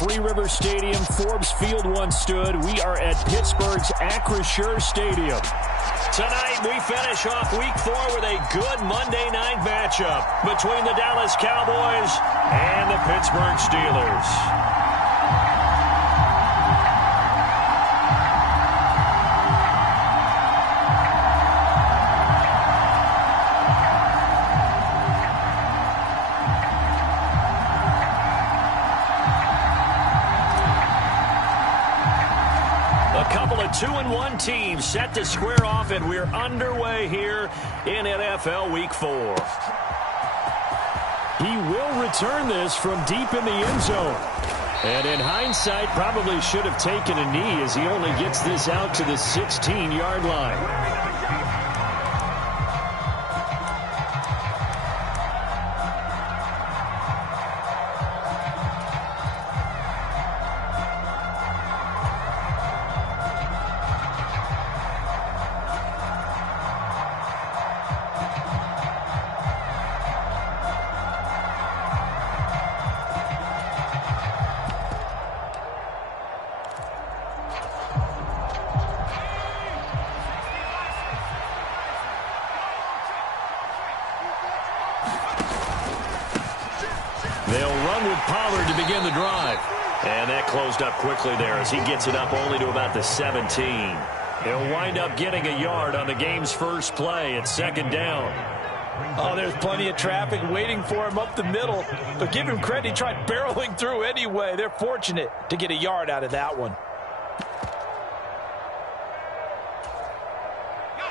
Three River Stadium, Forbes Field once stood. We are at Pittsburgh's Acrisure Stadium. Tonight, we finish off Week 4 with a good Monday night matchup between the Dallas Cowboys and the Pittsburgh Steelers. A couple of 2-1 teams set to square off, and we're underway here in NFL Week 4. He will return this from deep in the end zone. And in hindsight, probably should have taken a knee as he only gets this out to the 16-yard line. They'll run with Pollard to begin the drive. And that closed up quickly there as he gets it up only to about the 17. He'll wind up getting a yard on the game's first play at second down. Oh, there's plenty of traffic waiting for him up the middle. But give him credit, he tried barreling through anyway. They're fortunate to get a yard out of that one.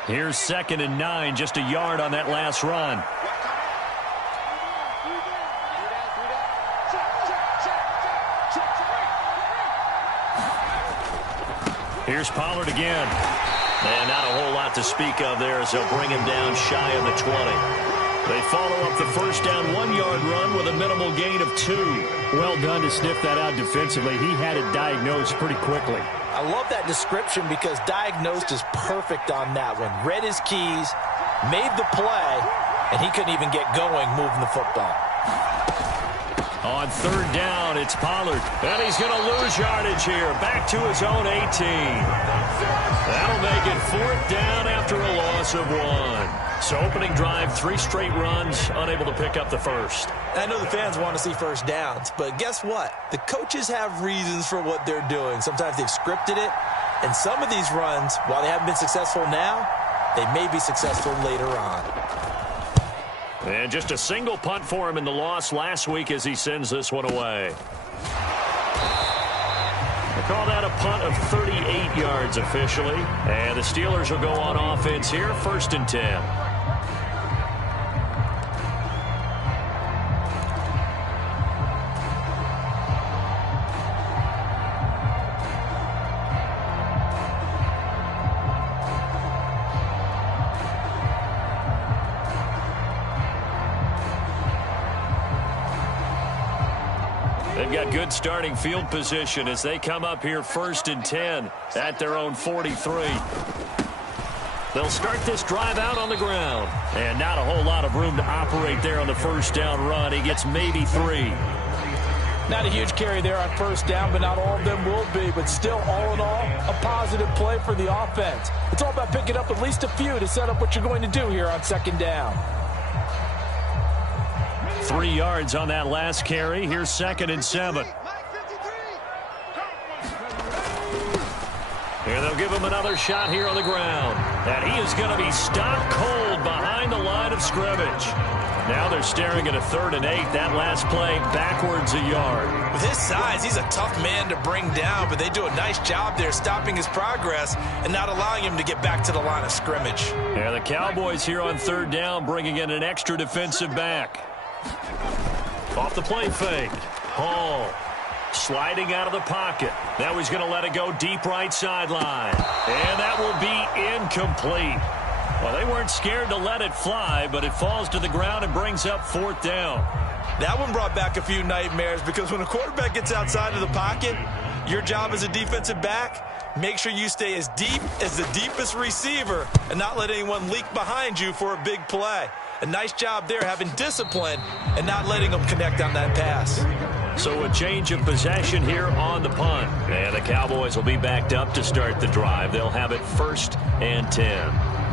Here's 2nd and 9, just a yard on that last run. Here's Pollard again. And not a whole lot to speak of there as they'll bring him down shy of the 20. They follow up the first down 1-yard run with a minimal gain of 2. Well done to sniff that out defensively. He had it diagnosed pretty quickly. I love that description because diagnosed is perfect on that one. Read his keys, made the play, and he couldn't even get going moving the football. On 3rd down, it's Pollard. And he's going to lose yardage here. Back to his own 18. That'll make it 4th down after a loss of 1. So opening drive, 3 straight runs, unable to pick up the first. I know the fans want to see first downs, but guess what? The coaches have reasons for what they're doing. Sometimes they've scripted it, and some of these runs, while they haven't been successful now, they may be successful later on. And just a single punt for him in the loss last week as he sends this one away. They call that a punt of 38 yards officially. And the Steelers will go on offense here, 1st and 10. They've got good starting field position as they come up here 1st and 10 at their own 43. They'll start this drive out on the ground. And not a whole lot of room to operate there on the first down run. He gets maybe 3. Not a huge carry there on first down, but not all of them will be. But still, all in all, a positive play for the offense. It's all about picking up at least a few to set up what you're going to do here on 2nd down. 3 yards on that last carry. Here's 2nd and 7. Here they'll give him another shot here on the ground. And he is going to be stopped cold behind the line of scrimmage. Now they're staring at a 3rd and 8. That last play backwards a yard. With his size, he's a tough man to bring down, but they do a nice job there stopping his progress and not allowing him to get back to the line of scrimmage. Yeah, the Cowboys here on 3rd down bringing in an extra defensive back. Off the play fake. Hall sliding out of the pocket. Now he's going to let it go deep right sideline. And that will be incomplete. Well, they weren't scared to let it fly, but it falls to the ground and brings up 4th down. That one brought back a few nightmares because when a quarterback gets outside of the pocket, your job as a defensive back, make sure you stay as deep as the deepest receiver and not let anyone leak behind you for a big play. A nice job there having discipline and not letting them connect on that pass. So a change of possession here on the punt. And the Cowboys will be backed up to start the drive. They'll have it 1st and 10.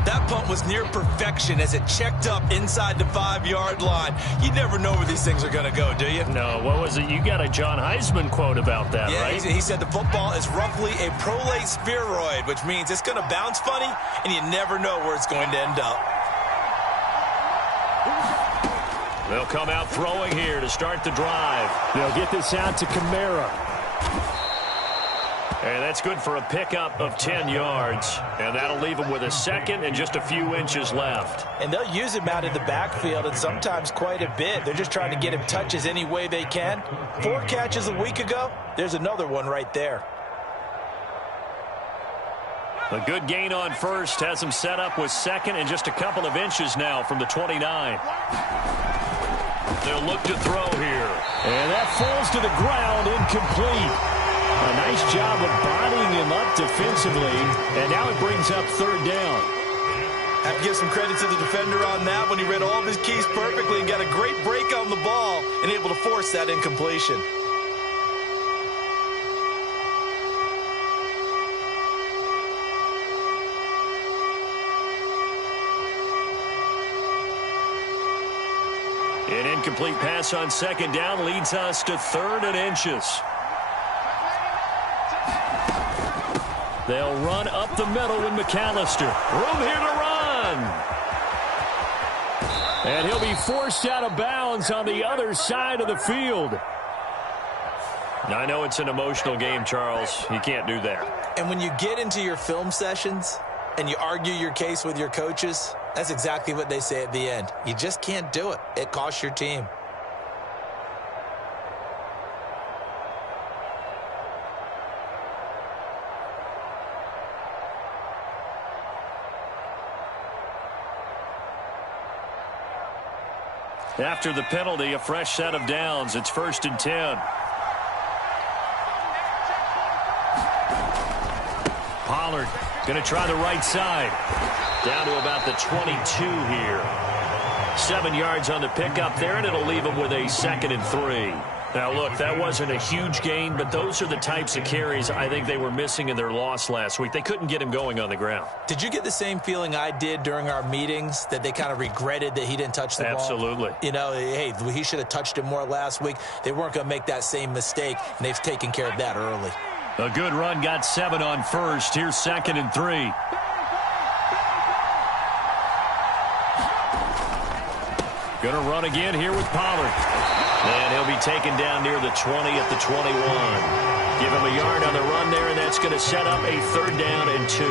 That punt was near perfection as it checked up inside the 5-yard line. You never know where these things are going to go, do you? No, what was it? You got a John Heisman quote about that, yeah, right? He said the football is roughly a prolate spheroid, which means it's going to bounce funny, and you never know where it's going to end up. They'll come out throwing here to start the drive. They'll get this out to Kamara. And that's good for a pickup of 10 yards. And that'll leave them with a second and just a few inches left. And they'll use him out in the backfield, and sometimes quite a bit. They're just trying to get him touches any way they can. 4 catches a week ago. There's another one right there. A good gain on first has him set up with second and just a couple of inches now from the 29. They'll look to throw here. And that falls to the ground, incomplete. A nice job of bodying him up defensively, and now it brings up 3rd down. Have to give some credit to the defender on that when he read all of his keys perfectly and got a great break on the ball and able to force that incompletion. An incomplete pass on 2nd down leads us to 3rd and inches. They'll run up the middle with McAllister. Room here to run. And he'll be forced out of bounds on the other side of the field. Now, I know it's an emotional game, Charles. You can't do that. And when you get into your film sessions and you argue your case with your coaches, that's exactly what they say at the end. You just can't do it. It costs your team. After the penalty, a fresh set of downs. It's 1st and 10. Pollard going to try the right side. Down to about the 22 here. 7 yards on the pickup there, and it'll leave him with a 2nd and 3. Now, look, that wasn't a huge gain, but those are the types of carries I think they were missing in their loss last week. They couldn't get him going on the ground. Did you get the same feeling I did during our meetings, that they kind of regretted that he didn't touch the ball? Absolutely. You know, hey, he should have touched it more last week. They weren't going to make that same mistake, and they've taken care of that early. A good run, got 7 on first. Here's 2nd and 3. Going to run again here with Pollard. And he'll be taken down near the 20 at the 21. Give him a yard on the run there, and that's going to set up a 3rd down and 2.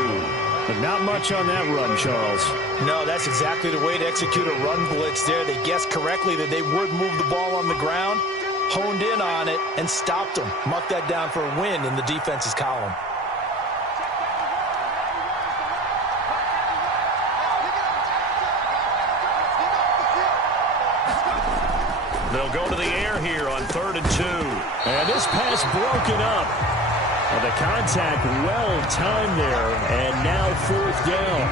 But not much on that run, Charles. No, that's exactly the way to execute a run blitz there. They guessed correctly that they would move the ball on the ground, honed in on it, and stopped them. Mark that down for a win in the defense's column. They'll go to the air here on 3rd and 2. And this pass broken up. And the contact well timed there, and now 4th down.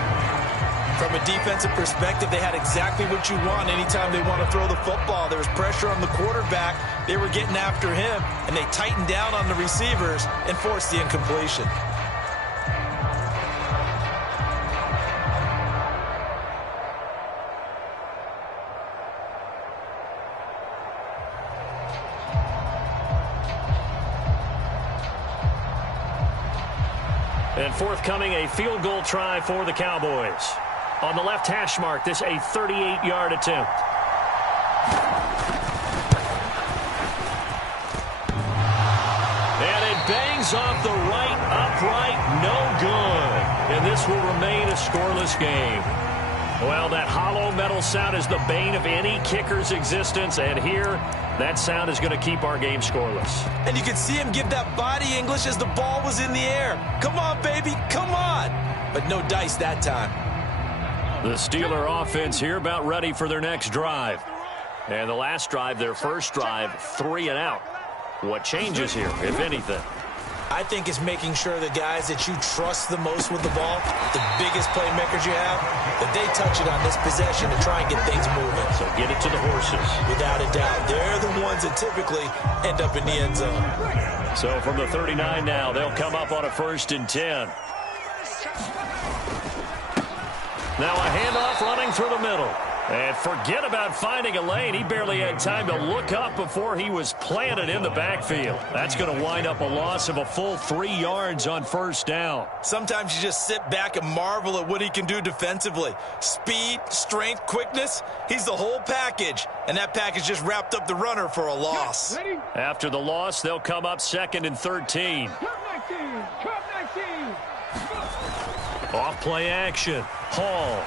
From a defensive perspective, they had exactly what you want anytime they want to throw the football. There was pressure on the quarterback. They were getting after him, and they tightened down on the receivers and forced the incompletion. And forthcoming, a field goal try for the Cowboys. On the left hash mark, this a 38-yard attempt. And it bangs off the right upright, no good. And this will remain a scoreless game. Well, that hollow metal sound is the bane of any kicker's existence, and here, that sound is going to keep our game scoreless. And you can see him give that body English as the ball was in the air. Come on, baby, come on. But no dice that time. The Steeler offense here about ready for their next drive. And the last drive, their first drive, 3 and out. What changes here, if anything? I think it's making sure the guys that you trust the most with the ball, the biggest playmakers you have, that they touch it on this possession to try and get things moving. So get it to the horses. Without a doubt. They're the ones that typically end up in the end zone. So from the 39 now, they'll come up on a 1st and 10. Now a handoff running through the middle. And forget about finding a lane. He barely had time to look up before he was planted in the backfield. That's going to wind up a loss of a full 3 yards on 1st down. Sometimes you just sit back and marvel at what he can do defensively. Speed, strength, quickness. He's the whole package. And that package just wrapped up the runner for a loss. After the loss, they'll come up 2nd and 13. Off play action. Hall.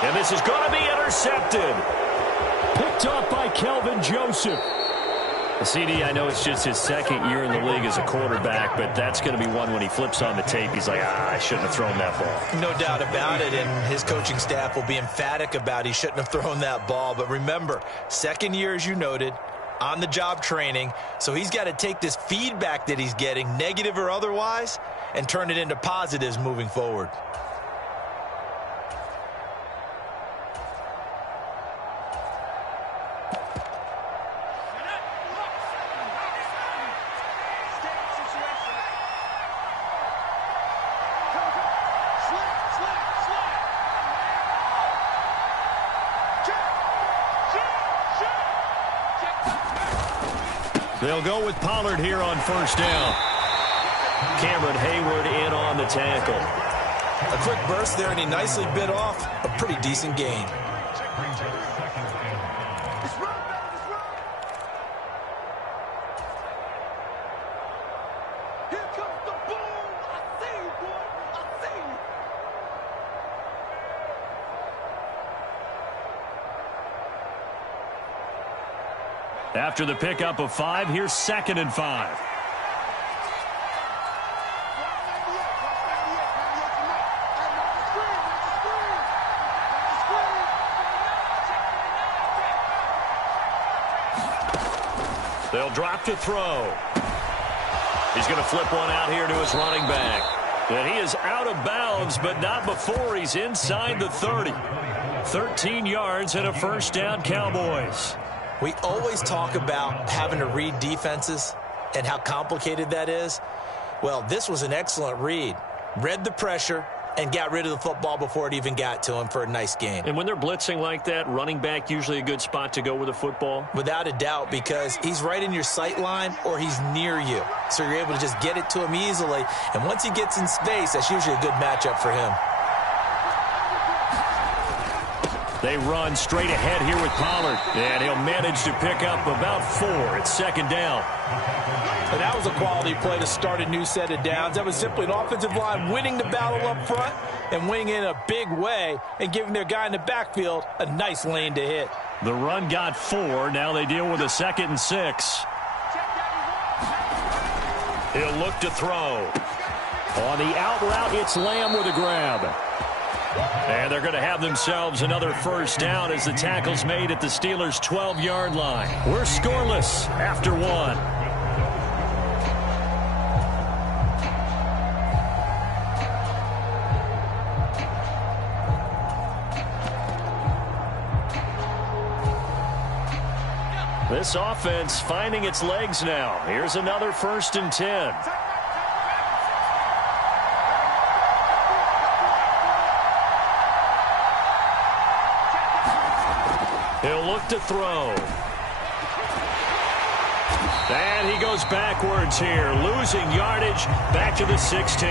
And this is going to be intercepted. Picked off by Kelvin Joseph. CD, I know it's just his 2nd year in the league as a quarterback, but that's going to be one when he flips on the tape. He's like, I shouldn't have thrown that ball. No doubt about it, and his coaching staff will be emphatic about he shouldn't have thrown that ball. But remember, 2nd year, as you noted, on-the-job training, so he's got to take this feedback that he's getting, negative or otherwise, and turn it into positives moving forward. They'll go with Pollard here on 1st down. Cameron Hayward in on the tackle. A quick burst there, and he nicely bit off a pretty decent gain. After the pickup of 5, here's 2nd and 5. They'll drop to throw. He's going to flip one out here to his running back. And he is out of bounds, but not before he's inside the 30. 13 yards and a 1st down, Cowboys. We always talk about having to read defenses and how complicated that is. Well, this was an excellent read. Read the pressure and got rid of the football before it even got to him for a nice gain. And when they're blitzing like that, running back usually a good spot to go with the football? Without a doubt, because he's right in your sight line or he's near you. So you're able to just get it to him easily. And once he gets in space, that's usually a good matchup for him. They run straight ahead here with Pollard. And he'll manage to pick up about 4. It's 2nd down. And that was a quality play to start a new set of downs. That was simply an offensive line winning the battle up front and winning in a big way and giving their guy in the backfield a nice lane to hit. The run got 4. Now they deal with a 2nd and 6. He'll look to throw. On the out route, it's Lamb with a grab. And they're going to have themselves another 1st down as the tackle's made at the Steelers' 12-yard line. We're scoreless after 1. This offense finding its legs now. Here's another 1st and 10. He'll look to throw. And he goes backwards here, losing yardage back to the 16.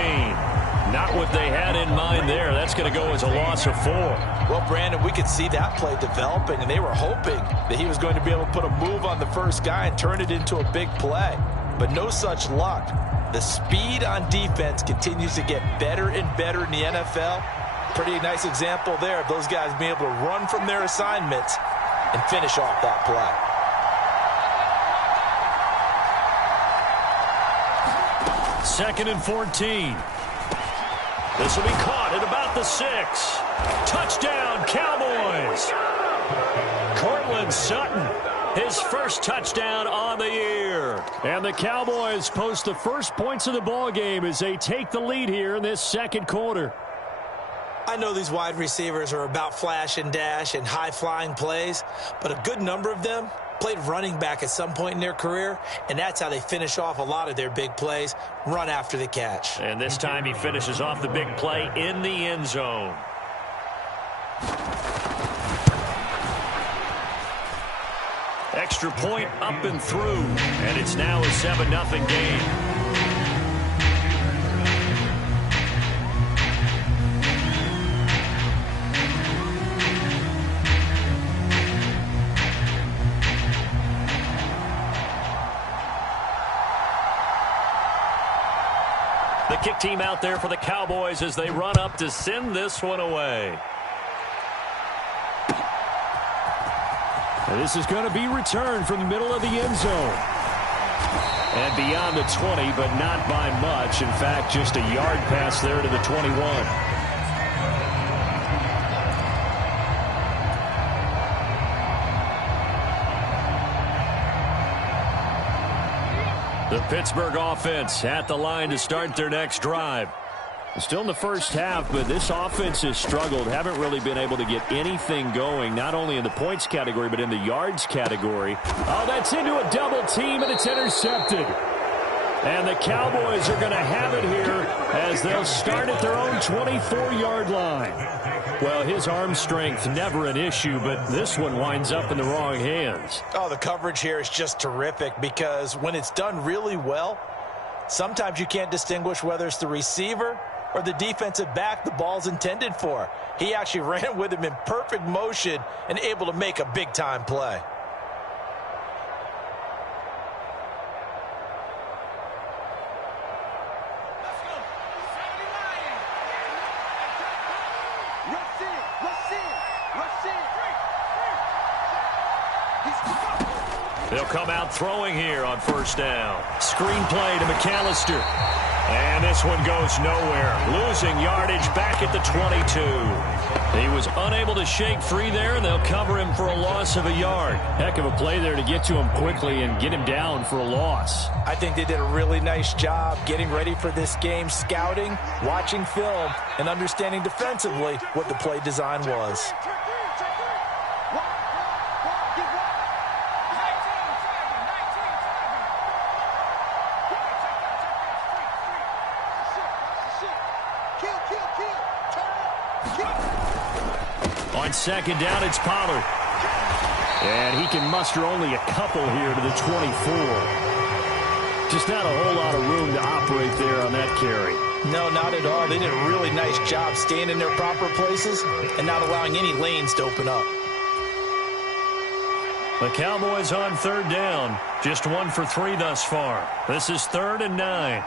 Not what they had in mind there. That's going to go as a loss of 4. Well, Brandon, we could see that play developing, and they were hoping that he was going to be able to put a move on the first guy and turn it into a big play. But no such luck. The speed on defense continues to get better and better in the NFL. Pretty nice example there of those guys being able to run from their assignments and finish off that play. Second and 14. This will be caught at about the 6. Touchdown, Cowboys. Courtland Sutton. his first touchdown on the year. And the Cowboys post the first points of the ball game as they take the lead here in this second quarter. I know these wide receivers are about flash and dash and high-flying plays, but a good number of them played running back at some point in their career, and that's how they finish off a lot of their big plays, run after the catch. And this time he finishes off the big play in the end zone. Extra point up and through, and it's now a 7-0 game. The kick team out there for the Cowboys as they run up to send this one away. And this is going to be returned from the middle of the end zone. And beyond the 20, but not by much. In fact, just a yard pass there to the 21. The Pittsburgh offense at the line to start their next drive. Still in the first half, but this offense has struggled. Haven't really been able to get anything going, not only in the points category, but in the yards category. Oh, that's into a double team, and it's intercepted. And the Cowboys are going to have it here as they'll start at their own 24-yard line. Well, his arm strength never an issue, but this one winds up in the wrong hands. Oh, the coverage here is just terrific because when it's done really well, sometimes you can't distinguish whether it's the receiver or the defensive back the ball's intended for. He actually ran with him in perfect motion and able to make a big-time play. They'll come out throwing here on first down. Screen play to McAllister. And this one goes nowhere. Losing yardage back at the 22. He was unable to shake free there, and they'll cover him for a loss of a yard. Heck of a play there to get to him quickly and get him down for a loss. I think they did a really nice job getting ready for this game, scouting, watching film, and understanding defensively what the play design was. On second down, it's Pollard. And he can muster only a couple here to the 24. Just not a whole lot of room to operate there on that carry. No, not at all. They did a really nice job staying in their proper places and not allowing any lanes to open up. The Cowboys on third down. Just 1 for 3 thus far. This is 3rd and 9.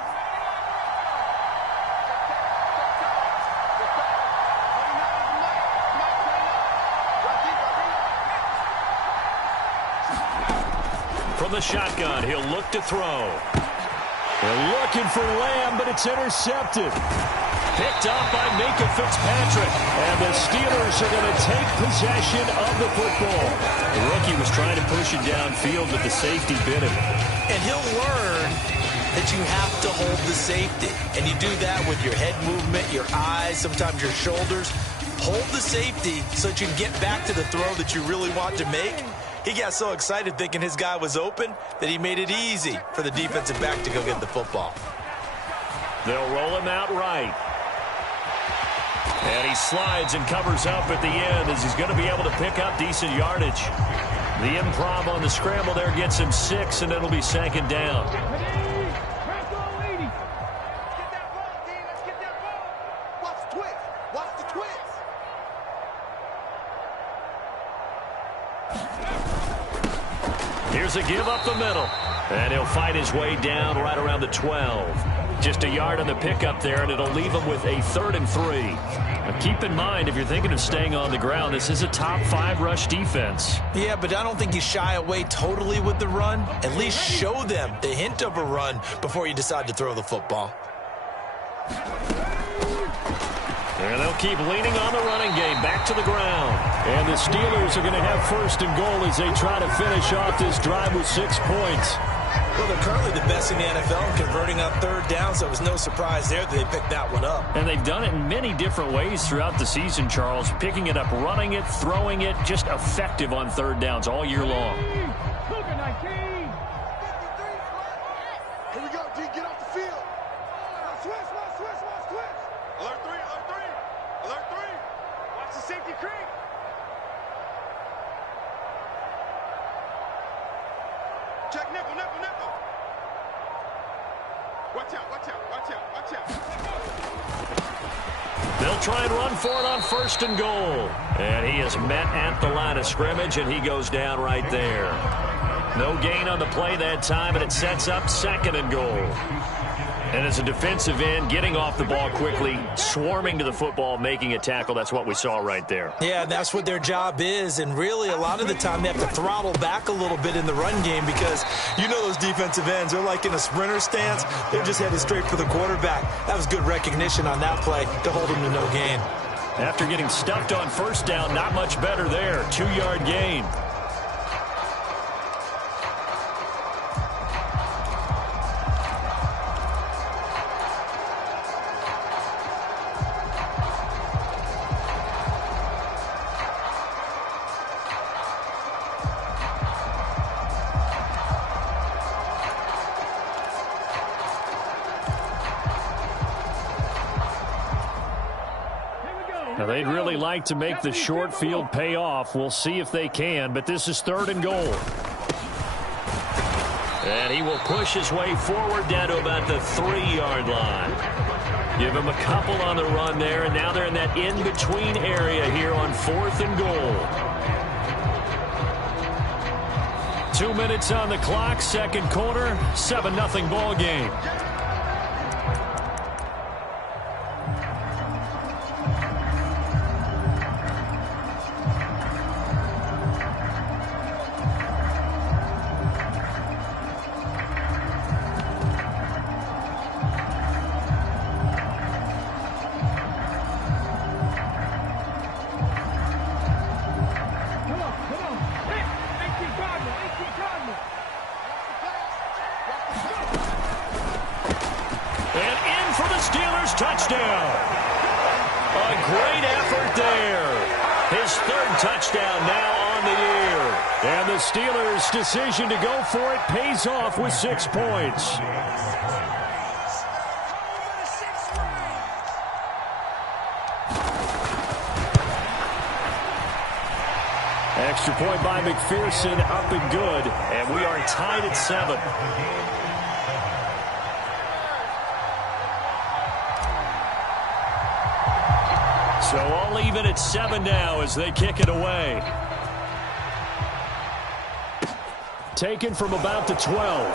From the shotgun, he'll look to throw. They're looking for Lamb, but it's intercepted. Picked up by Minkah Fitzpatrick. And the Steelers are going to take possession of the football. The rookie was trying to push it downfield, but the safety bit him. And he'll learn that you have to hold the safety. And you do that with your head movement, your eyes, sometimes your shoulders. Hold the safety so that you can get back to the throw that you really want to make. He got so excited thinking his guy was open that he made it easy for the defensive back to go get the football. They'll roll him out right. And he slides and covers up at the end as he's going to be able to pick up decent yardage. The improv on the scramble there gets him 6, and it'll be second down. Here's a give up the middle. And he'll fight his way down right around the 12. Just a yard on the pickup there, and it'll leave him with a 3rd and 3. Now keep in mind, if you're thinking of staying on the ground, this is a top 5 rush defense. Yeah, but I don't think you shy away totally with the run. At least show them the hint of a run before you decide to throw the football. And they'll keep leaning on the running game. Back to the ground. And the Steelers are going to have first and goal as they try to finish off this drive with 6 points. Well, they're currently the best in the NFL in converting on third down, so it was no surprise there that they picked that one up. And they've done it in many different ways throughout the season, Charles. Picking it up, running it, throwing it, just effective on third downs all year long. Here we go, D, get off the field. Switch. Alert 3. Alert 3. Watch the safety creep. Check nickel. Watch out. They'll try and run for it on first and goal. And he is met at the line of scrimmage, and he goes down right there. No gain on the play that time, and it sets up second and goal. And as a defensive end, getting off the ball quickly, swarming to the football, making a tackle, that's what we saw right there. Yeah, that's what their job is, and really a lot of the time they have to throttle back a little bit in the run game because you know those defensive ends, they're like in a sprinter stance. They're just headed straight for the quarterback. That was good recognition on that play to hold him to no gain. After getting stuffed on first down, not much better there. 2-yard gain. Now, they'd really like to make the short field pay off. We'll see if they can, but this is third and goal. And he will push his way forward down to about the 3-yard line. Give him a couple on the run there, and now they're in that in-between area here on fourth and goal. 2 minutes on the clock, second quarter, 7-0 ball game. Touchdown. A great effort there. His third touchdown now on the year. And the Steelers' decision to go for it pays off with 6 points. Extra point by McPherson, up and good. And we are tied at 7. So all even at 7 now as they kick it away. Taken from about the 12.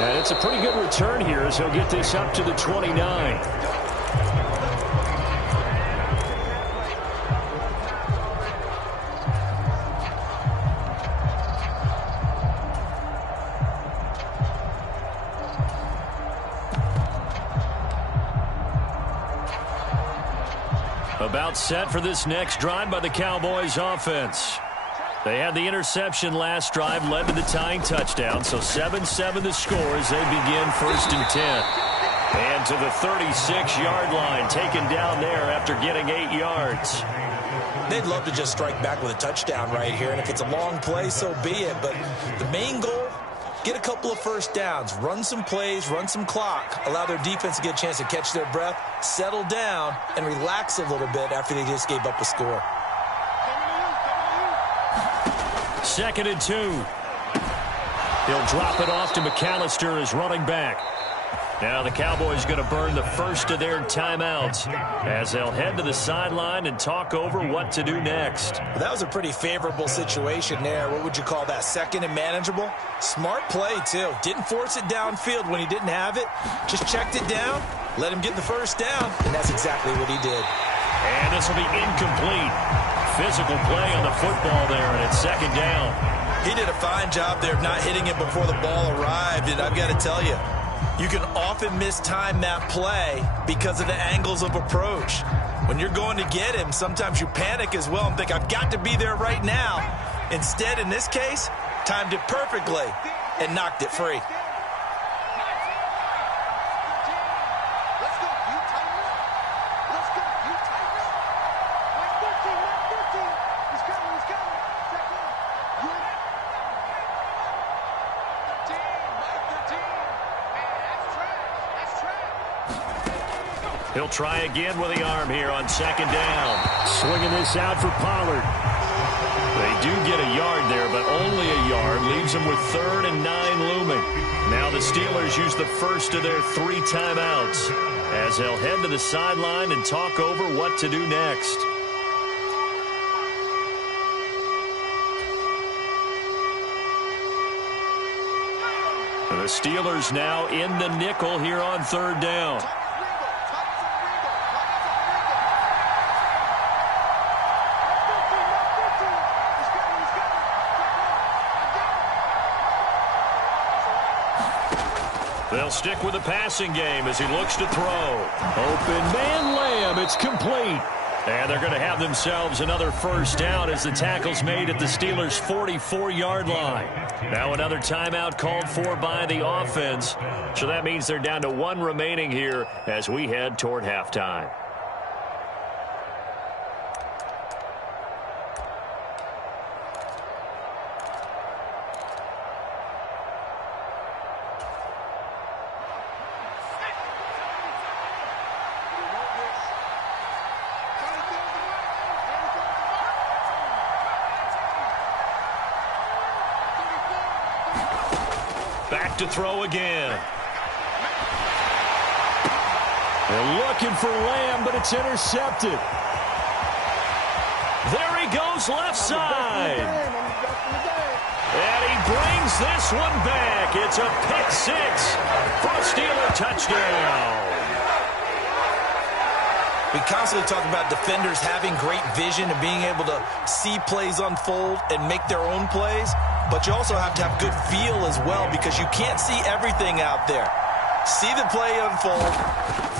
And it's a pretty good return here as he'll get this up to the 29. About set for this next drive by the Cowboys offense. They had the interception last drive, led to the tying touchdown, so 7-7 the score as they begin first and 10. And to the 36-yard line, taken down there after getting 8 yards. They'd love to just strike back with a touchdown right here, and if it's a long play, so be it. But the main goal, get a couple of first downs, run some plays, run some clock, allow their defense to get a chance to catch their breath, settle down, and relax a little bit after they just gave up a score. 2nd and 2. He'll drop it off to McAllister as running back. Now the Cowboys going to burn the first of their timeouts as they'll head to the sideline and talk over what to do next. That was a pretty favorable situation there. What would you call that? Second and manageable? Smart play, too. Didn't force it downfield when he didn't have it. Just checked it down, let him get the first down, and that's exactly what he did. And this will be incomplete. Physical play on the football there, and it's second down. He did a fine job there of not hitting it before the ball arrived, and I've got to tell you, You can often mistime that play because of the angles of approach. When you're going to get him, sometimes you panic as well and think, I've got to be there right now. Instead, in this case, timed it perfectly and knocked it free. He'll try again with the arm here on second down. Swinging this out for Pollard. They do get a yard there, but only a yard. Leaves them with 3rd and 9 looming. Now the Steelers use the first of their 3 timeouts as they'll head to the sideline and talk over what to do next. The Steelers now in the nickel here on 3rd down. They'll stick with the passing game as he looks to throw. Open man Lamb. It's complete. And they're going to have themselves another first down as the tackle's made at the Steelers' 44-yard line. Now another timeout called for by the offense. So that means they're down to 1 remaining here as we head toward halftime. Back to throw again. They're looking for Lamb, but it's intercepted. There he goes left side. And he brings this one back. It's a pick 6 for a Steeler touchdown. We constantly talk about defenders having great vision and being able to see plays unfold and make their own plays. But you also have to have good feel as well because you can't see everything out there. See the play unfold,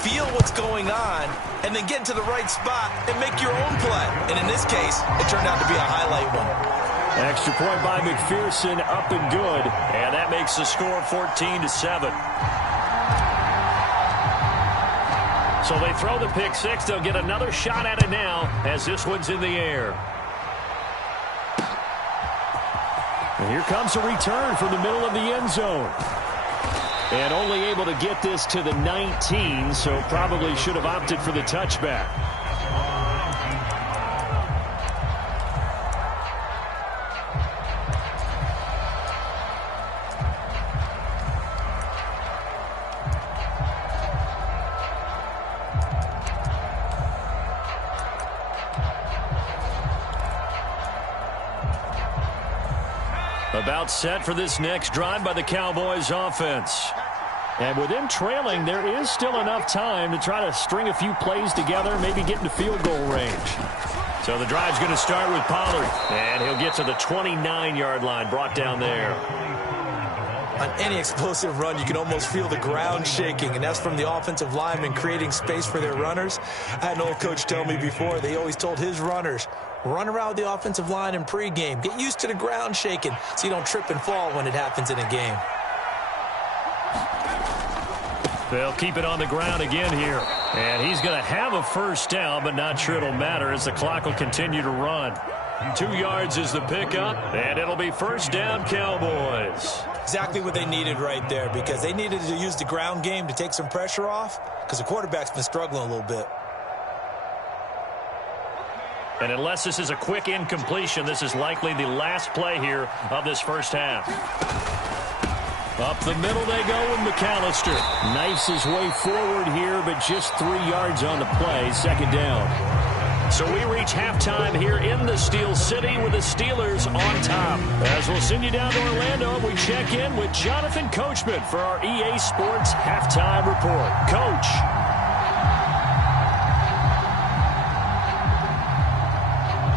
feel what's going on, and then get into the right spot and make your own play. And in this case, it turned out to be a highlight one. Extra point by McPherson, up and good. And that makes the score 14-7. So they throw the pick 6. They'll get another shot at it now as this one's in the air. And here comes a return from the middle of the end zone. And only able to get this to the 19, so probably should have opted for the touchback. About set for this next drive by the Cowboys offense. And with them trailing, there is still enough time to try to string a few plays together, maybe get into field goal range. So the drive's going to start with Pollard. And he'll get to the 29-yard line, brought down there. On any explosive run, you can almost feel the ground shaking, and that's from the offensive linemen creating space for their runners. I had an old coach tell me before, they always told his runners, run around the offensive line in pregame. Get used to the ground shaking so you don't trip and fall when it happens in a game. They'll keep it on the ground again here. And he's going to have a first down, but not sure it'll matter as the clock will continue to run. 2 yards is the pickup, and it'll be first down Cowboys. Exactly what they needed right there because they needed to use the ground game to take some pressure off because the quarterback's been struggling a little bit. And unless this is a quick incompletion, this is likely the last play here of this first half. Up the middle they go with McAllister. Knifes his way forward here, but just 3 yards on the play. Second down. So we reach halftime here in the Steel City with the Steelers on top. As we'll send you down to Orlando, we check in with Jonathan Coachman for our EA Sports Halftime Report. Coach.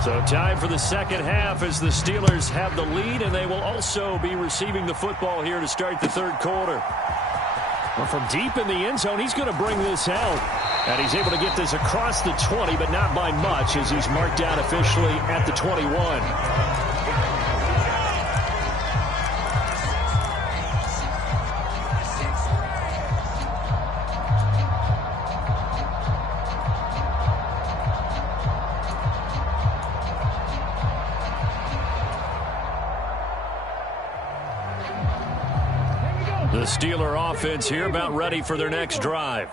So time for the second half as the Steelers have the lead, and they will also be receiving the football here to start the third quarter. Well, from deep in the end zone, he's going to bring this out. And he's able to get this across the 20, but not by much, as he's marked down officially at the 21. The Steeler offense here about ready for their next drive.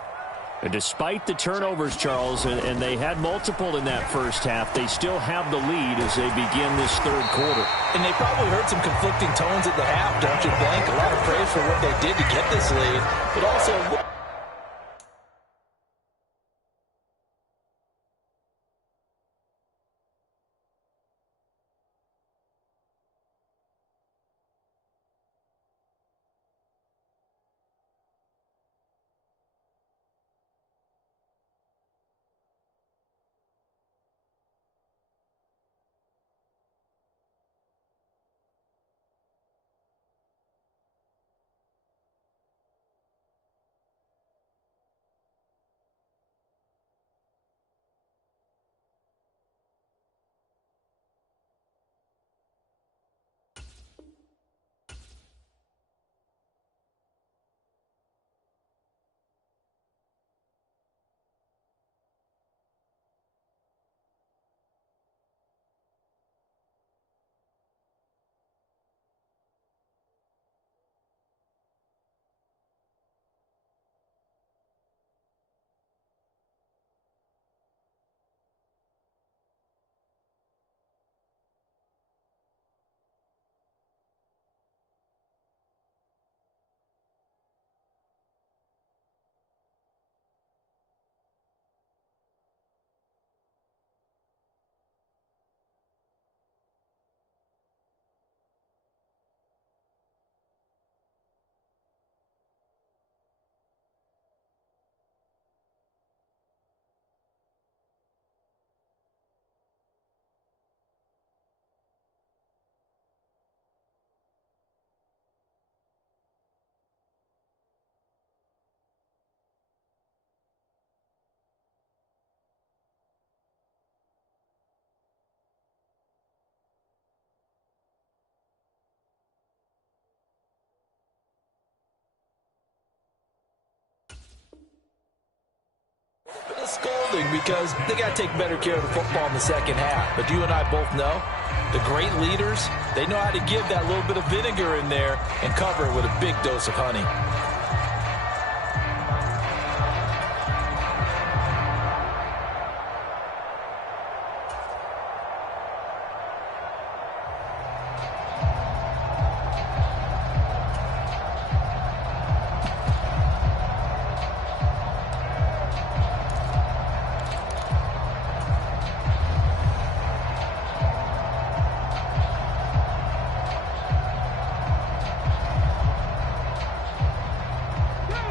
And despite the turnovers, Charles, and they had multiple in that first half, they still have the lead as they begin this third quarter. And they probably heard some conflicting tones at the half, don't you think? A lot of praise for what they did to get this lead, but also... scolding because they got to take better care of the football in the second half. But you and I both know the great leaders, they know how to give that little bit of vinegar in there and cover it with a big dose of honey.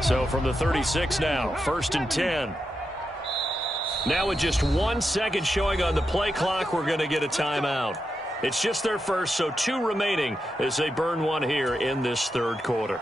So from the 36 now, 1st and 10. Now with just 1 second showing on the play clock, we're going to get a timeout. It's just their first, so 2 remaining as they burn one here in this third quarter.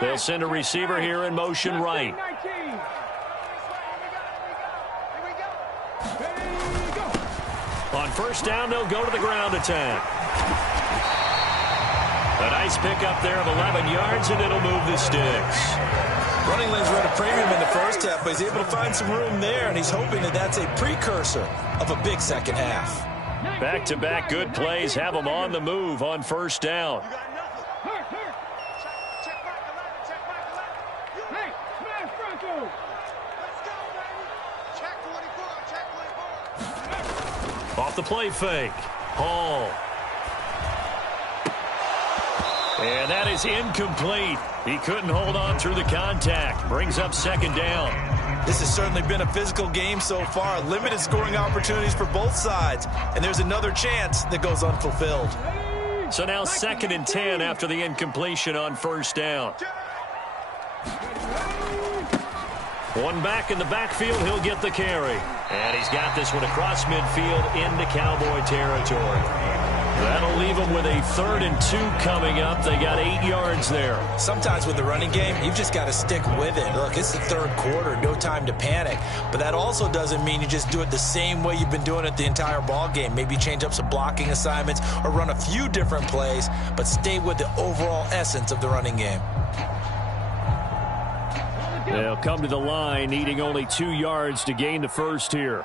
They'll send a receiver here in motion right. On first down, they'll go to the ground attack. A nice pickup there of 11 yards, and it'll move the sticks. Running lanes were at a premium in the first half, but he's able to find some room there, and he's hoping that that's a precursor of a big second half. Back-to-back good plays have them on the move on first down. Off the play fake. Hall. And that is incomplete. He couldn't hold on through the contact. Brings up second down. This has certainly been a physical game so far. Limited scoring opportunities for both sides. And there's another chance that goes unfulfilled. So now 2nd and 10 after the incompletion on first down. One back in the backfield, he'll get the carry. And he's got this one across midfield into Cowboy territory. That'll leave them with a 3rd and 2 coming up. They got 8 yards there. Sometimes with the running game, you've just got to stick with it. Look, it's the 3rd quarter, no time to panic. But that also doesn't mean you just do it the same way you've been doing it the entire ball game. Maybe change up some blocking assignments or run a few different plays, but stay with the overall essence of the running game. They'll come to the line, needing only 2 yards to gain the first here.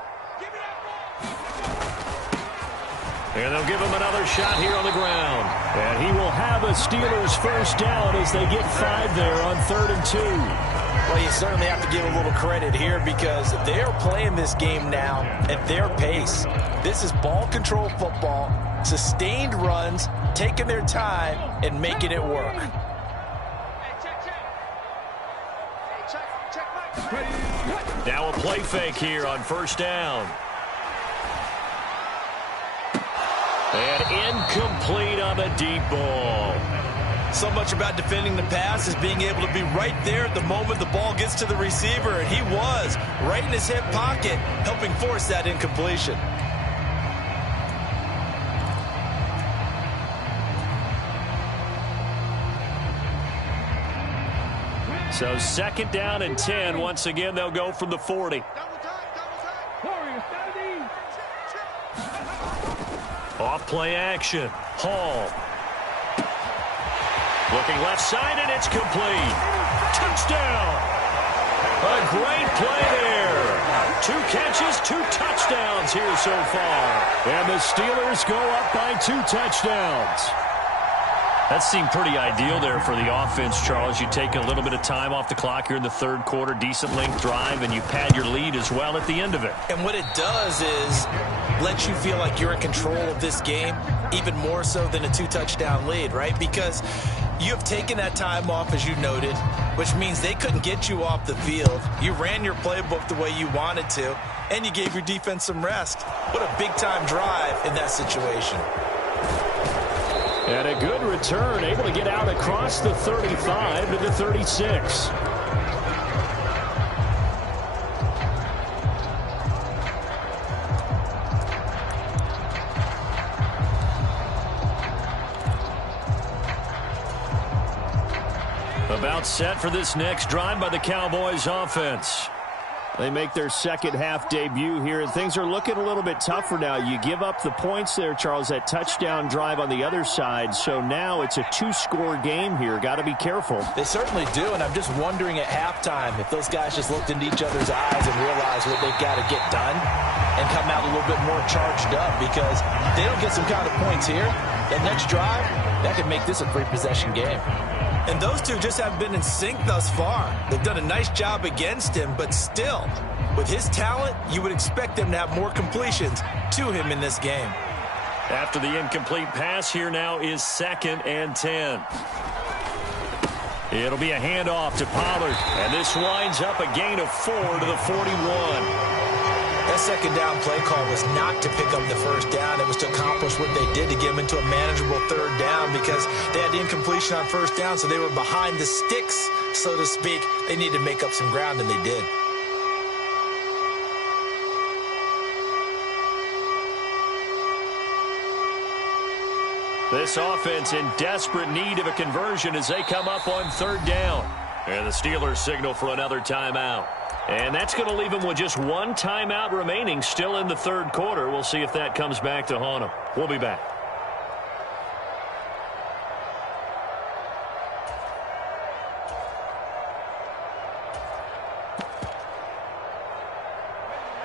And they'll give him another shot here on the ground. And he will have a Steelers first down as they get 5 there on 3rd and 2. Well, you certainly have to give a little credit here because they are playing this game now at their pace. This is ball control football, sustained runs, taking their time, and making it work. Now a play fake here on first down. And incomplete on the deep ball. So much about defending the pass is being able to be right there at the moment the ball gets to the receiver, and he was right in his hip pocket, helping force that incompletion. So 2nd down and 10. Once again, they'll go from the 40. Off play action. Hall. Looking left side, and it's complete. Touchdown. A great play there. 2 catches, 2 touchdowns here so far. And the Steelers go up by 2 touchdowns. That seemed pretty ideal there for the offense, Charles. You take a little bit of time off the clock here in the 3rd quarter, decent length drive, and you pad your lead as well at the end of it. And what it does is let you feel like you're in control of this game, even more so than a 2-touchdown lead, right? Because you have taken that time off, as you noted, which means they couldn't get you off the field. You ran your playbook the way you wanted to, and you gave your defense some rest. What a big-time drive in that situation. And a good return, able to get out across the 35 to the 36. About set for this next drive by the Cowboys offense. They make their second half debut here, and things are looking a little bit tougher now. You give up the points there, Charles, that touchdown drive on the other side. So now it's a 2-score game here. Got to be careful. They certainly do, and I'm just wondering at halftime if those guys just looked into each other's eyes and realized what they've got to get done and come out a little bit more charged up, because if they don't get some kind of points here, that next drive, that could make this a 3-possession game. And those two just haven't been in sync thus far. They've done a nice job against him, but still, with his talent, you would expect them to have more completions to him in this game. After the incomplete pass, here now is 2nd and 10. It'll be a handoff to Pollard, and this winds up a gain of 4 to the 41. That 2nd down play call was not to pick up the first down. It was to accomplish what they did to get them into a manageable 3rd down, because they had the incompletion on first down, so they were behind the sticks, so to speak. They needed to make up some ground, and they did. This offense in desperate need of a conversion as they come up on 3rd down. And the Steelers signal for another timeout. And that's going to leave them with just 1 timeout remaining still in the 3rd quarter. We'll see if that comes back to haunt them. We'll be back.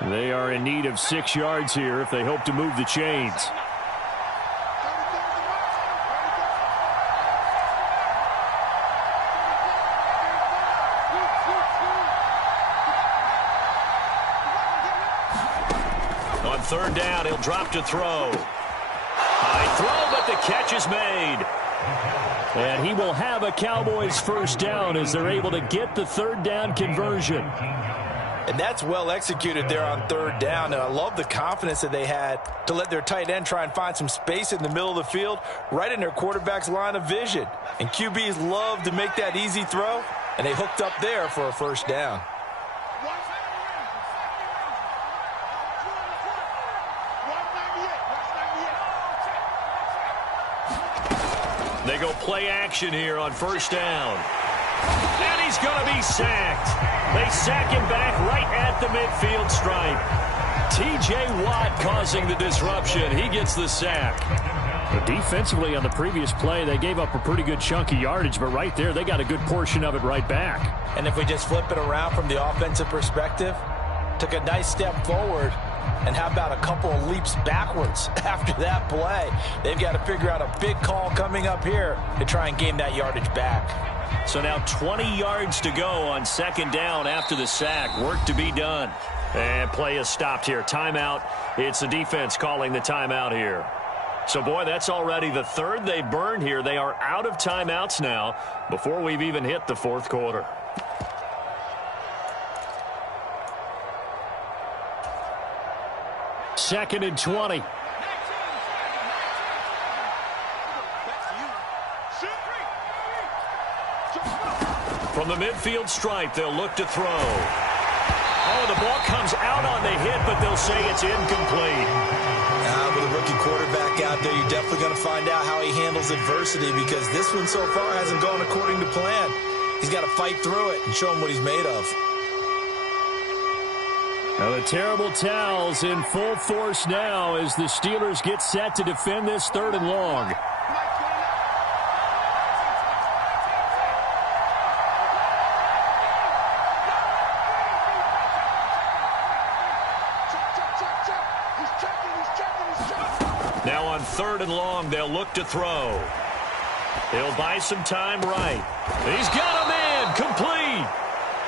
They are in need of 6 yards here if they hope to move the chains. On 3rd down, he'll drop to throw. High throw, but the catch is made. And he will have a Cowboys first down as they're able to get the third down conversion. And that's well executed there on third down. And I love the confidence that they had to let their tight end try and find some space in the middle of the field, right in their quarterback's line of vision. And QBs love to make that easy throw, and they hooked up there for a first down. They go play action here on first down. And he's going to be sacked. They sack him back right at the midfield stripe. T.J. Watt causing the disruption. He gets the sack. But defensively on the previous play, they gave up a pretty good chunk of yardage, but right there, they got a good portion of it right back. And if we just flip it around from the offensive perspective, took a nice step forward, and how about a couple of leaps backwards after that play? They've got to figure out a big call coming up here to try and gain that yardage back. So now 20 yards to go on second down after the sack. Work to be done. And play is stopped here. Timeout. It's the defense calling the timeout here. So, boy, that's already the third they burned here. They are out of timeouts now before we've even hit the fourth quarter. Second and 20. From the midfield stripe, they'll look to throw. Oh, the ball comes out on the hit, but they'll say it's incomplete. With a rookie quarterback out there, you're definitely going to find out how he handles adversity, because this one so far hasn't gone according to plan. He's got to fight through it and show him what he's made of. Now the terrible towels in full force now as the Steelers get set to defend this third and long. Now on third and long, they'll look to throw. He'll buy some time right. He's got him in, complete.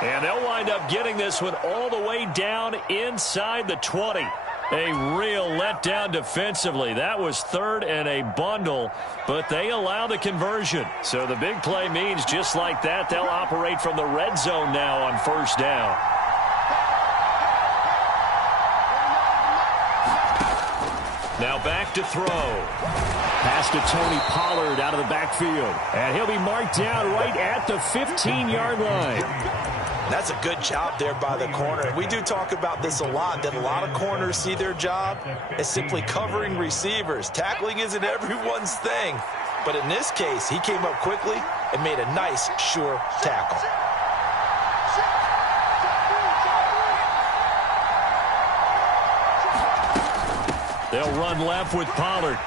And they'll wind up getting this one all the way down inside the 20. A real letdown defensively. That was third and a bundle, but they allow the conversion. So the big play means just like that, they'll operate from the red zone now on first down. Now back to throw. Pass to Tony Pollard out of the backfield. And he'll be marked down right at the 15-yard line. That's a good job there by the corner. We do talk about this a lot, that a lot of corners see their job as simply covering receivers. Tackling isn't everyone's thing. But in this case, he came up quickly and made a nice, sure tackle. They'll run left with Pollard.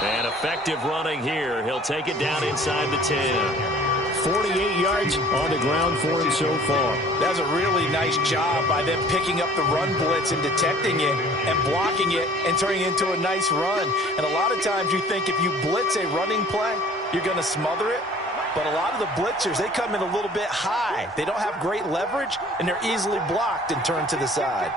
And effective running here. He'll take it down inside the 10. 48 yards on the ground for him so far. That was a really nice job by them picking up the run blitz and detecting it and blocking it and turning it into a nice run. And a lot of times you think if you blitz a running play, you're going to smother it. But a lot of the blitzers, they come in a little bit high. They don't have great leverage, and they're easily blocked and turned to the side.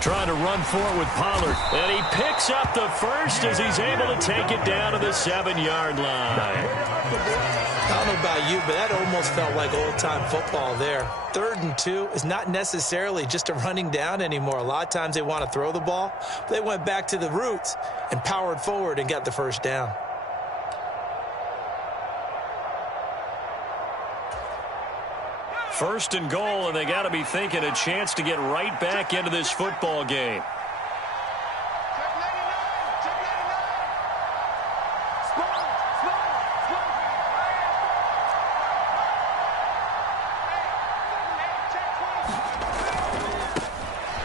Trying to run forward with Pollard. And he picks up the first as he's able to take it down to the 7-yard line. I don't know about you, but that almost felt like old-time football there. 3rd and 2 is not necessarily just a running down anymore. A lot of times they want to throw the ball. They went back to the roots and powered forward and got the first down. First and goal, and they got to be thinking a chance to get right back into this football game.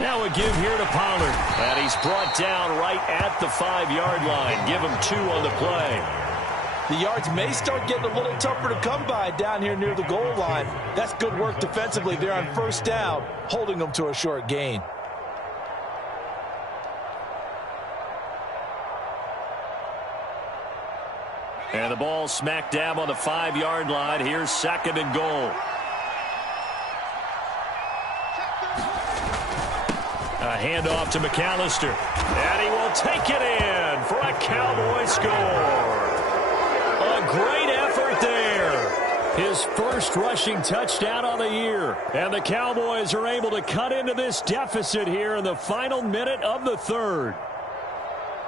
Now a give here to Pollard. And he's brought down right at the 5-yard line. Give him 2 on the play. The yards may start getting a little tougher to come by down here near the goal line. That's good work defensively there on first down, holding them to a short gain. And And the ball smack dab on the 5-yard line. Here's 2nd and goal. A handoff to McAllister. And he will take it in for a Cowboy score. A great effort there. His first rushing touchdown on the year. And the Cowboys are able to cut into this deficit here in the final minute of the 3rd.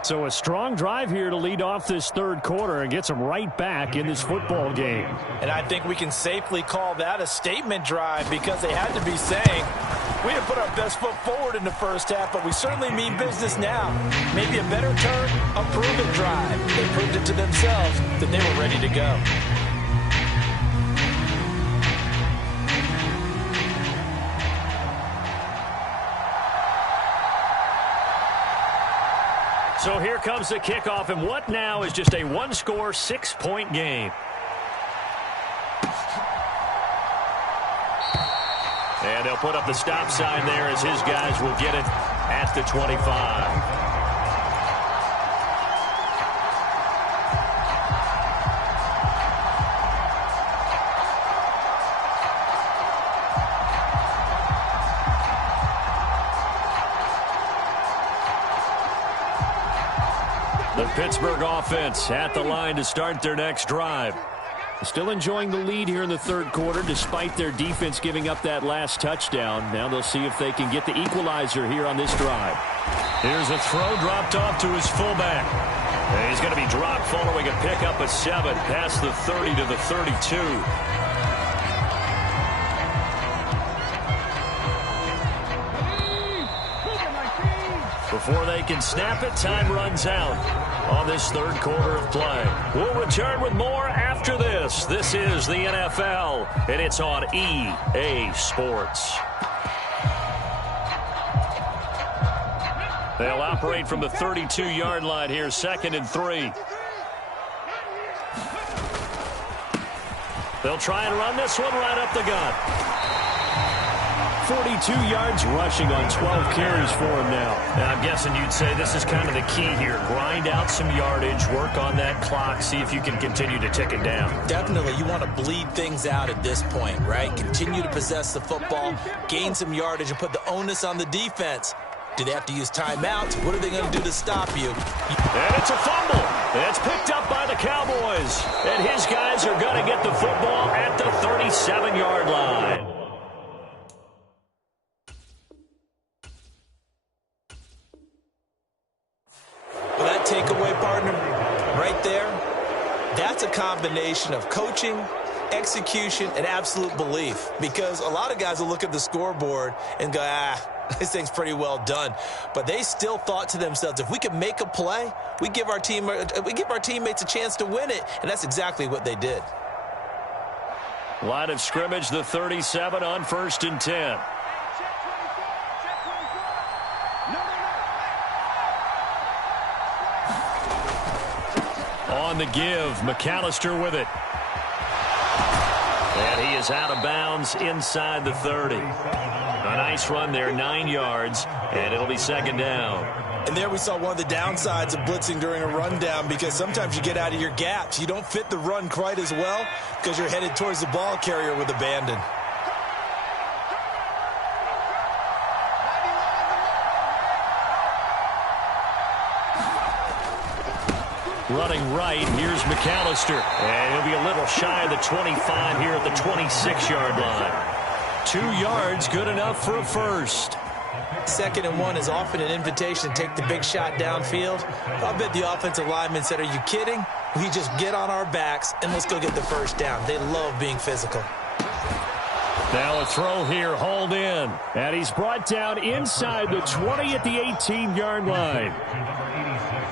So a strong drive here to lead off this 3rd quarter and gets them right back in this football game. And I think we can safely call that a statement drive because they had to be saying, we didn't put our best foot forward in the first half, but we certainly mean business now. Maybe a better term, a proven drive. They proved it to themselves that they were ready to go. So here comes the kickoff, and what now is just a one-score, 6-point game. And they'll put up the stop sign there as his guys will get it at the 25. The Pittsburgh offense at the line to start their next drive. Still enjoying the lead here in the 3rd quarter despite their defense giving up that last touchdown. Now they'll see if they can get the equalizer here on this drive. Here's a throw dropped off to his fullback. And he's going to be dropped following a pickup of 7 past the 30 to the 32. Before they can snap it, time runs out on this 3rd quarter of play. We'll return with more after this. This is the NFL, and it's on EA Sports. They'll operate from the 32-yard line here, 2nd and 3. They'll try and run this one right up the gut. 42 yards rushing on 12 carries for him now. And I'm guessing you'd say this is kind of the key here. Grind out some yardage, work on that clock, see if you can continue to tick it down. Definitely, you want to bleed things out at this point, right? Continue to possess the football, gain some yardage, and put the onus on the defense. Do they have to use timeouts? What are they going to do to stop you? And it's a fumble. It's picked up by the Cowboys. And his guys are going to get the football at the 37-yard line. Well, that takeaway, partner, right there, that's a combination of coaching, execution, and absolute belief. Because a lot of guys will look at the scoreboard and go, this thing's pretty well done. But they still thought to themselves, if we can make a play, we give our teammates a chance to win it. And that's exactly what they did. Line of scrimmage, the 37 on 1st and 10. On the give, McAllister with it. And he is out of bounds inside the 30. A nice run there, 9 yards, and it'll be 2nd down. And there we saw one of the downsides of blitzing during a rundown, because sometimes you get out of your gaps. You don't fit the run quite as well because you're headed towards the ball carrier with abandon. Running right, here's McAllister. And he'll be a little shy of the 25 here at the 26-yard line. 2 yards, good enough for a first. 2nd and 1 is often an invitation to take the big shot downfield. I bet the offensive linemen said, are you kidding? We just get on our backs and let's go get the first down. They love being physical. Now a throw here, hauled in. And he's brought down inside the 20 at the 18-yard line.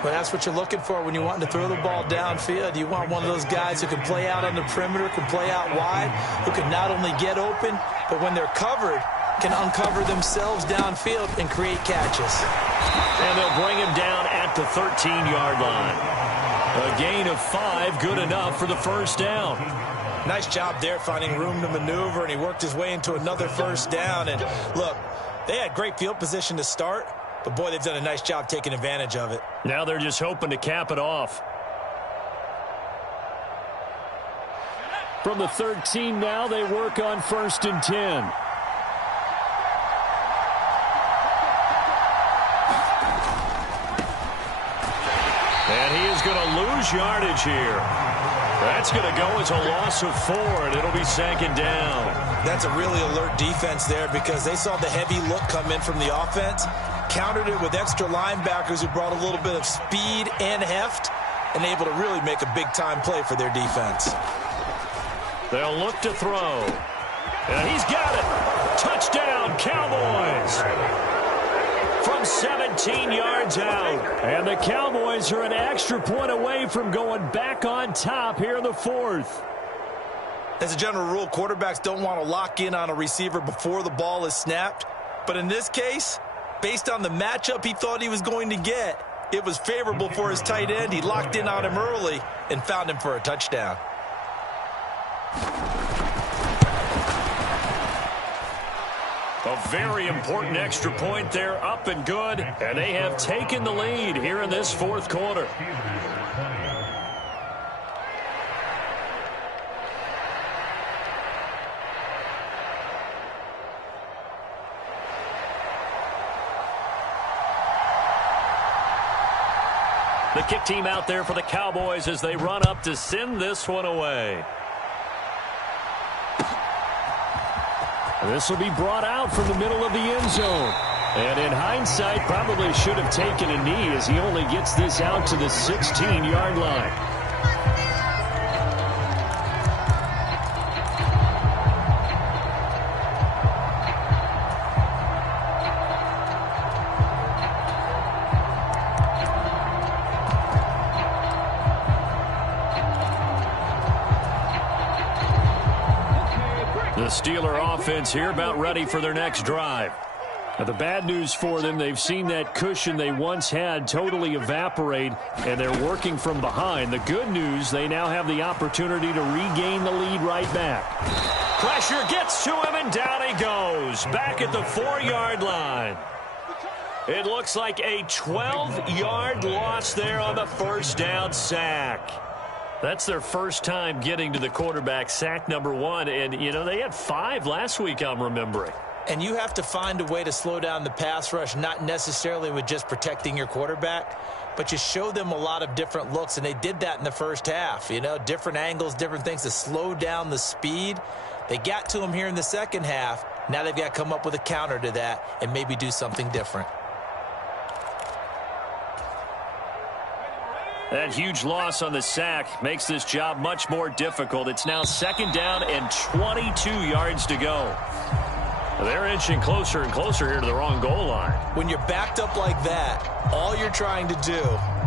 Well, that's what you're looking for when you're wanting to throw the ball downfield. You want one of those guys who can play out on the perimeter, can play out wide, who can not only get open, but when they're covered, can uncover themselves downfield and create catches. And they'll bring him down at the 13-yard line. A gain of 5, good enough for the first down. Nice job there finding room to maneuver, and he worked his way into another first down. And look, they had great field position to start, but boy, they've done a nice job taking advantage of it. Now they're just hoping to cap it off. From the 13 now, they work on 1st and 10. And he is going to lose yardage here. That's going to go as a loss of 4, and it'll be 2nd down. That's a really alert defense there because they saw the heavy look come in from the offense, countered it with extra linebackers who brought a little bit of speed and heft, and able to really make a big-time play for their defense. They'll look to throw. And he's got it. Touchdown, Cowboys. From 17 yards out. And the Cowboys are an extra point away from going back on top here in the 4th. As a general rule, quarterbacks don't want to lock in on a receiver before the ball is snapped. But in this case, based on the matchup he thought he was going to get, it was favorable for his tight end. He locked in on him early and found him for a touchdown. A very important extra point there, up and good. And they have taken the lead here in this 4th quarter. The kick team out there for the Cowboys as they run up to send this one away. This will be brought out from the middle of the end zone. And in hindsight, probably should have taken a knee as he only gets this out to the 16-yard line. The Steeler offense here about ready for their next drive. Now, the bad news for them, they've seen that cushion they once had totally evaporate, and they're working from behind. The good news, they now have the opportunity to regain the lead right back. Pressure gets to him, and down he goes. Back at the 4-yard line. It looks like a 12-yard loss there on the 1st down sack. That's their first time getting to the quarterback, sack number 1. And, you know, they had 5 last week, I'm remembering. And you have to find a way to slow down the pass rush, not necessarily with just protecting your quarterback, but you show them a lot of different looks, and they did that in the first half. You know, different angles, different things to slow down the speed. They got to him here in the second half. Now they've got to come up with a counter to that and maybe do something different. That huge loss on the sack makes this job much more difficult. It's now 2nd down and 22 yards to go. They're inching closer and closer here to the wrong goal line. When you're backed up like that, all you're trying to do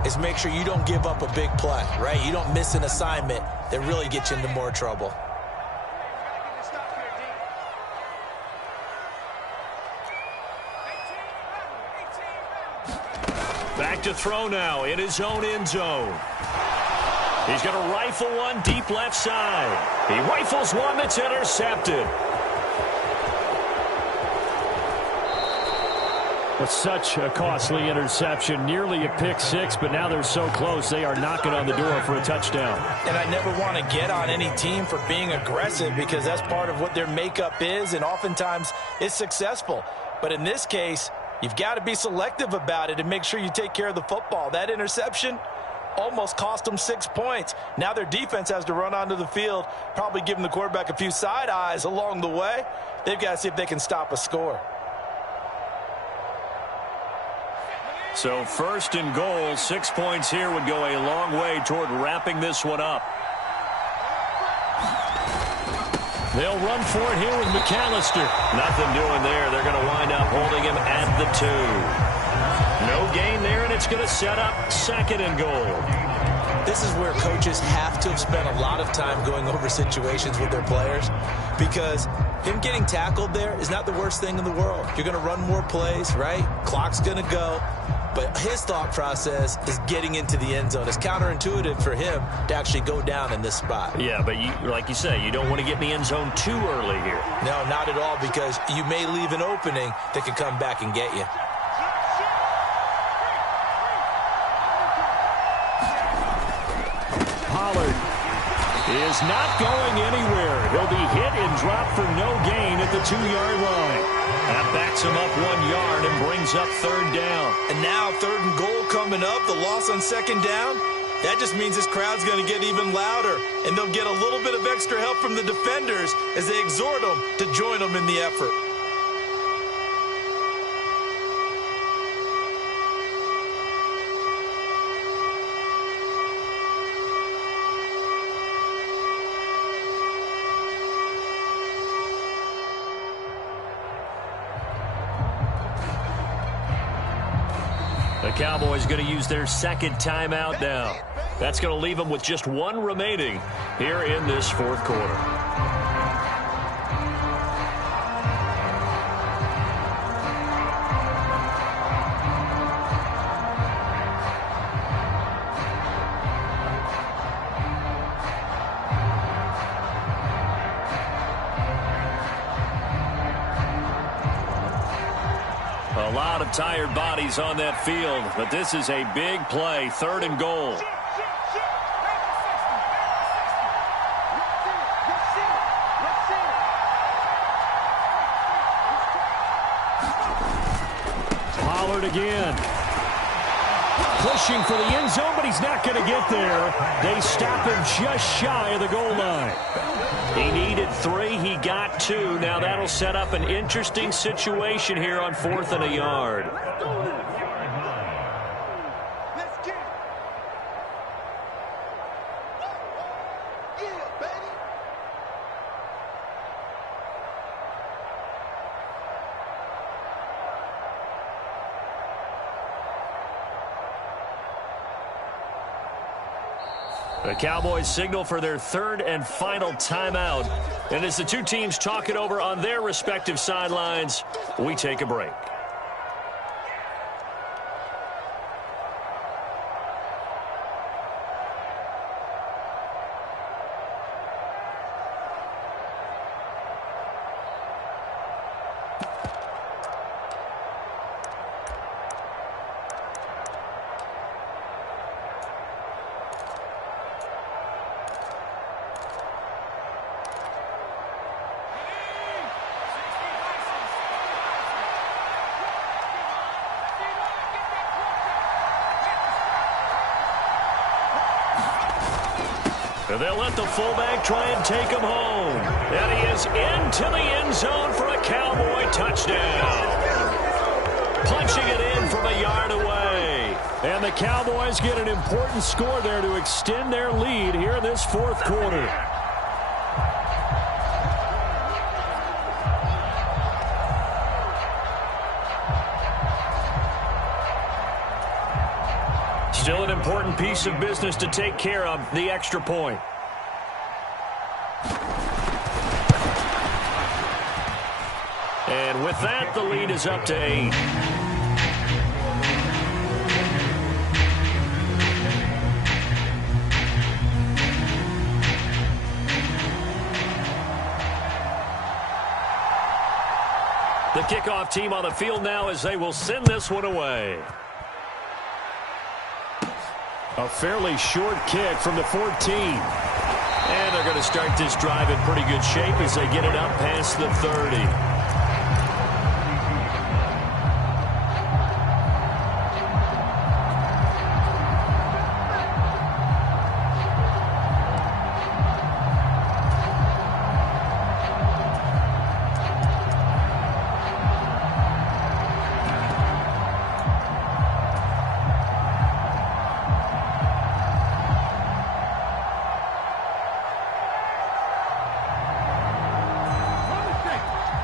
is make sure you don't give up a big play, right? You don't miss an assignment that really gets you into more trouble. Back to throw now in his own end zone. He's going to rifle one deep left side. He rifles one that's intercepted. But such a costly interception, nearly a pick 6, but now they're so close they are knocking on the door for a touchdown. And I never want to get on any team for being aggressive because that's part of what their makeup is, and oftentimes it's successful. But in this case, you've got to be selective about it and make sure you take care of the football. That interception almost cost them 6 points. Now their defense has to run onto the field, probably giving the quarterback a few side eyes along the way. They've got to see if they can stop a score. So 1st and goal, 6 points here would go a long way toward wrapping this one up. They'll run for it here with McAllister. Nothing doing there. They're going to wind up holding him at the 2. No gain there, and it's going to set up 2nd and goal. This is where coaches have to have spent a lot of time going over situations with their players because him getting tackled there is not the worst thing in the world. You're going to run more plays, right? Clock's going to go. But his thought process is getting into the end zone. It's counterintuitive for him to actually go down in this spot. Yeah, but like you say, you don't want to get in the end zone too early here. No, not at all, because you may leave an opening that could come back and get you. Pollard is not going anywhere. He'll be hit and dropped for no gain at the 2-yard line. That backs him up 1 yard and brings up third down. And now 3rd and goal coming up, the loss on 2nd down. That just means this crowd's going to get even louder, and they'll get a little bit of extra help from the defenders as they exhort them to join them in the effort. The Cowboys going to use their 2nd timeout now. That's going to leave them with just 1 remaining here in this 4th quarter. A lot of tired bodies on that field, but this is a big play, 3rd and goal. Pollard again. Pushing for the end zone, but he's not going to get there. They stop him just shy of the goal line. He needed 3. He got 2. Now that'll set up an interesting situation here on 4th and a yard. Let's get it. Yeah, baby. The Cowboys signal for their 3rd and final timeout. And as the two teams talk it over on their respective sidelines, we take a break. And they'll let the fullback try and take him home. And he is into the end zone for a Cowboy touchdown. Punching it in from a yard away. And the Cowboys get an important score there to extend their lead here in this 4th quarter. Still an important piece of business to take care of, the extra point. And with that, the lead is up to 8. The kickoff team on the field now as they will send this one away. A fairly short kick from the 14. And they're going to start this drive in pretty good shape as they get it up past the 30.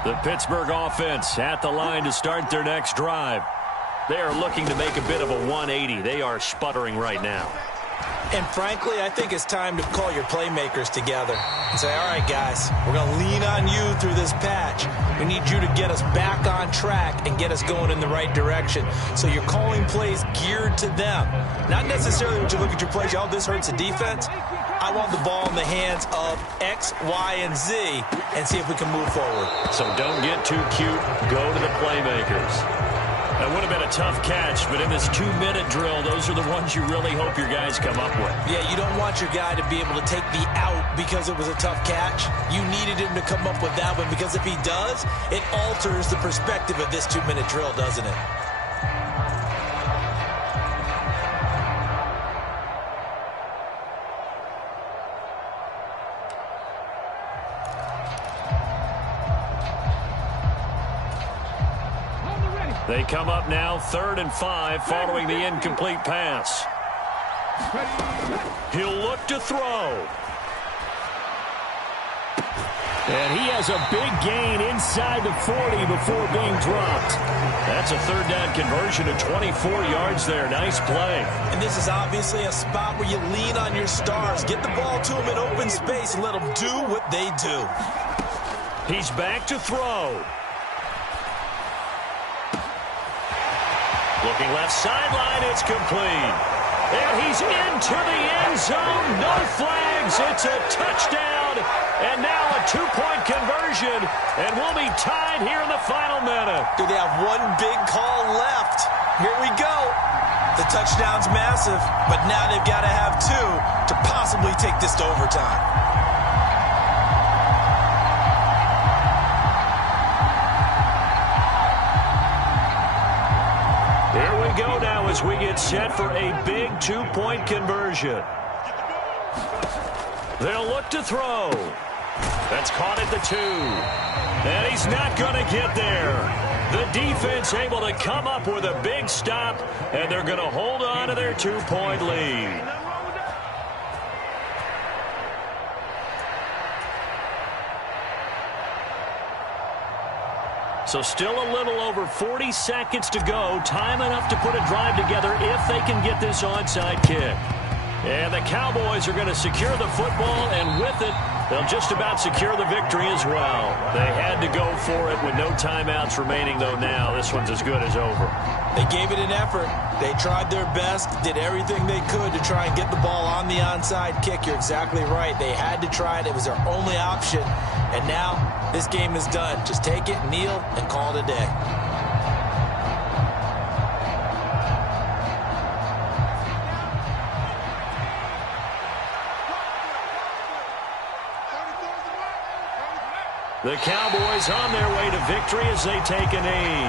The Pittsburgh offense at the line to start their next drive. They are looking to make a bit of a 180. They are sputtering right now. And frankly, I think it's time to call your playmakers together and say, all right, guys, we're going to lean on you through this patch. We need you to get us back on track and get us going in the right direction. So you're calling plays geared to them. Not necessarily when you look at your plays, oh, this hurts the defense. I want the ball in the hands of X, Y, and Z and see if we can move forward. So don't get too cute. Go to the playmakers. That would have been a tough catch, but in this 2-minute drill, those are the ones you really hope your guys come up with. Yeah, you don't want your guy to be able to take the out because it was a tough catch. You needed him to come up with that one, because if he does, it alters the perspective of this 2-minute drill, doesn't it? They come up now 3rd and 5 following the incomplete pass. He'll look to throw. And he has a big gain inside the 40 before being dropped. That's a 3rd down conversion of 24 yards there. Nice play. And this is obviously a spot where you lean on your stars. Get the ball to them in open space and let them do what they do. He's back to throw. Looking left sideline, it's complete. And he's into the end zone. No flags. It's a touchdown. And now a 2-point conversion. And we'll be tied here in the final minute. Do they have one big call left? Here we go. The touchdown's massive, but now they've got to have 2 to possibly take this to overtime. Here we go now as we get set for a big 2-point conversion. They'll look to throw. That's caught at the 2. And he's not going to get there. The defense able to come up with a big stop, and they're going to hold on to their 2-point lead. So still a little over 40 seconds to go. Time enough to put a drive together if they can get this onside kick. And the Cowboys are going to secure the football, and with it, they'll just about secure the victory as well. They had to go for it with no timeouts remaining, though now this one's as good as over. They gave it an effort. They tried their best, did everything they could to try and get the ball on the onside kick. You're exactly right. They had to try it. It was their only option. And now this game is done. Just take it, kneel, and call it a day. The Cowboys on their way to victory as they take a knee.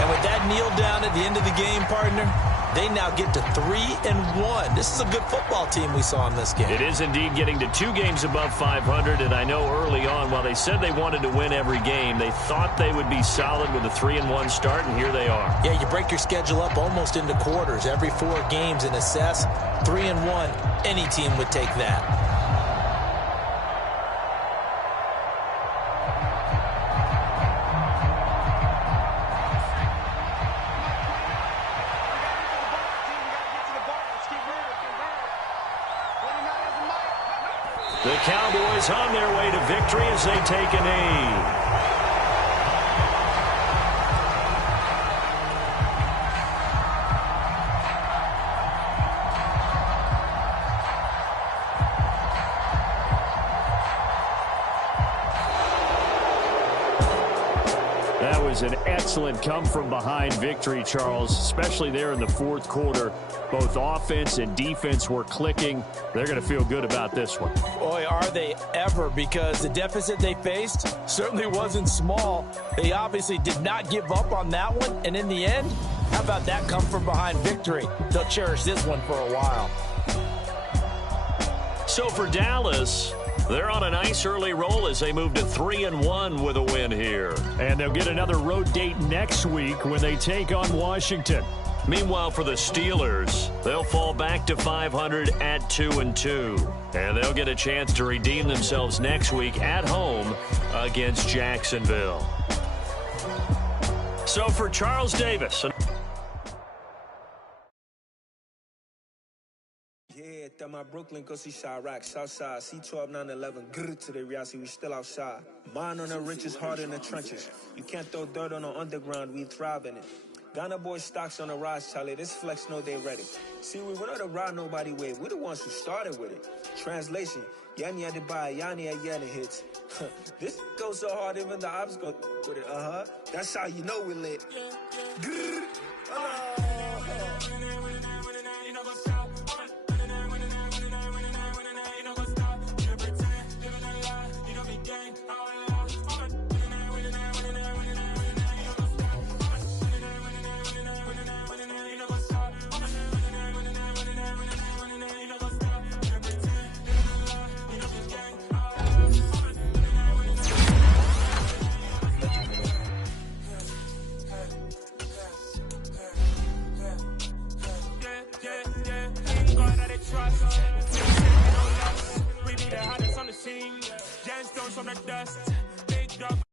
And with that kneel down at the end of the game, partner, they now get to 3-1. This is a good football team we saw in this game. It is indeed getting to 2 games above 500, and I know early on, while they said they wanted to win every game, they thought they would be solid with a 3-1 start, and here they are. Yeah, you break your schedule up almost into quarters, every 4 games, and assess 3-1. Any team would take that. The Cowboys on their way to victory as they take a knee. That was an excellent come-from-behind victory, Charles, especially there in the 4th quarter. Both offense and defense were clicking. They're going to feel good about this one. Boy, are they ever, because the deficit they faced certainly wasn't small. They obviously did not give up on that one, and in the end, how about that come-from-behind victory? They'll cherish this one for a while. So for Dallas, they're on a nice early roll as they move to 3-1 with a win here. And they'll get another road date next week when they take on Washington. Meanwhile, for the Steelers, they'll fall back to 500 at 2-2. And they'll get a chance to redeem themselves next week at home against Jacksonville. So for Charles Davis. That my Brooklyn, go see Chirac, Southside, C12, 911, grrr to the reality, we still outside. Mine on the riches, hard in the trenches. You can't throw dirt on the underground, we thrive in it. Ghana boy stocks on the rise, Charlie. This flex know they ready. See, we went on to ride nobody with. We're the ones who started with it. Translation, Yanni had to buy, Yanni had Yanni hits. This goes so hard, even the ops go with it. That's how you know we lit. We be the hottest on the scene. Gemstones from the dust. Big dog.